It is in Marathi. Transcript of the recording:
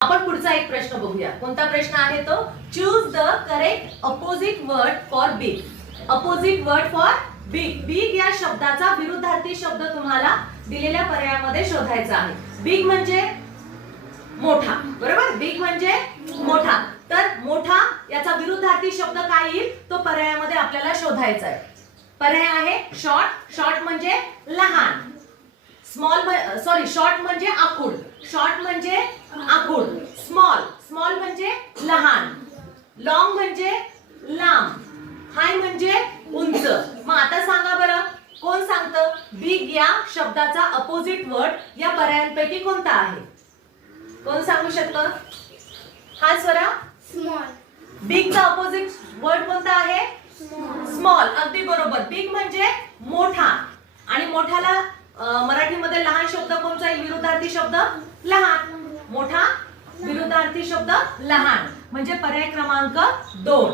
आपण पुढचा एक प्रश्न बघूया. कोणता प्रश्न आहे तो? Choose the correct opposite word for big. Opposite word for big. Big या शब्दाचा विरुद्धार्थी शब्द तुम्हाला दिलेल्या पर्यायामध्ये शोधायचा आहे. बिग म्हणजे मोठा, बरोबर? बिग म्हणजे मोठा. तर मोठा याचा विरुद्धार्थी शब्द काय येईल तो पर्यायामध्ये आपल्याला शोधायचा आहे. पर्याय आहे शॉर्ट. शॉर्ट म्हणजे लहान. शॉर्ट म्हणजे आखूड. शॉर्ट म्हणजे आखूड. स्मॉल म्हणजे लहान. लॉंग म्हणजे लांब. हाय म्हणजे उंच. मग आता सांगा बरं, कोण सांगतं बिग या शब्दाचा अपोजिट वर्ड या पर्यायांपैकी कोणता आहे? कोण सांगू शकतं? हा स्वरा. स्मॉल. बिग चा अपोजिट वर्ड कोणता आहे? स्मॉल. अगदी बरोबर. बिग म्हणजे मोठा आणि मोठ्याला मराठीमध्ये लहान शब्द कोणता आहे? विरुद्धार्थी शब्द लहान. मोठा विरुद्धार्थी शब्द लहान म्हणजे पर्याय क्रमांक 2.